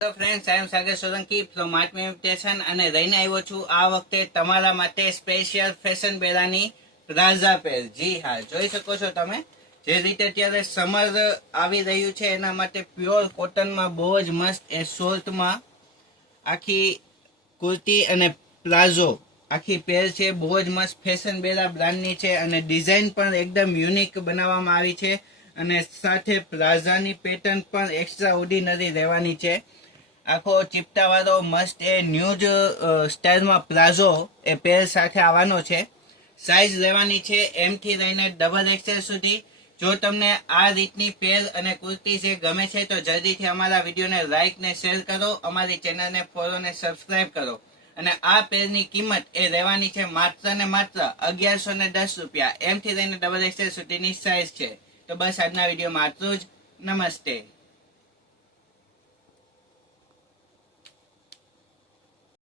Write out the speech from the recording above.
તો friends I am Sagar Solanki from art invitation અને રહીને આવ્યો છું આ વખતે તમારા માટે સ્પેશિયલ ફેશન બેરાની પ્લાઝા પેર. જી હા, જોઈ શકો છો તમે જે રીતે અત્યારે સમર આવી રહ્યું છે એના માટે પ્યોર કોટનમાં બહુ જ મસ્ત એ શોર્ટમાં આખી કુર્તી અને પ્લાઝો આખી પેર છે. બહુ જ મસ્ત ફેશન બેરા બ્રાન્ડની છે અને ડિઝાઇન પણ એકદમ યુનિક બનાવવામાં આવી છે અને સાથે પ્લાઝાની પેટર્ન પણ એક્સ્ટ્રા ઓર્ડિનરી રહેવાની છે. આખો ચિપટાવાળો મસ્ત એ ન્યૂજ સ્ટાઇલમાં પ્લાઝો એ પેર સાથે આવવાનો છે. સાઇઝ લેવાની છે M થી લઈને XXL સુધી. જો તમને આ રીતની પેર અને કુર્તી જે ગમે છે તો જલ્દીથી અમારા વિડીયોને લાઇક ને શેર કરો, અમારી ચેનલને ફોલો ને સબસ્ક્રાઇબ કરો. અને આ પેરની કિંમત એ રહેવાની છે માત્ર ને માત્ર 1110 રૂપિયા. M થી લઈને XXL સુધીની સાઇઝ છે. તો બસ આજના વિડીયોમાં આટલું જ. નમસ્તે.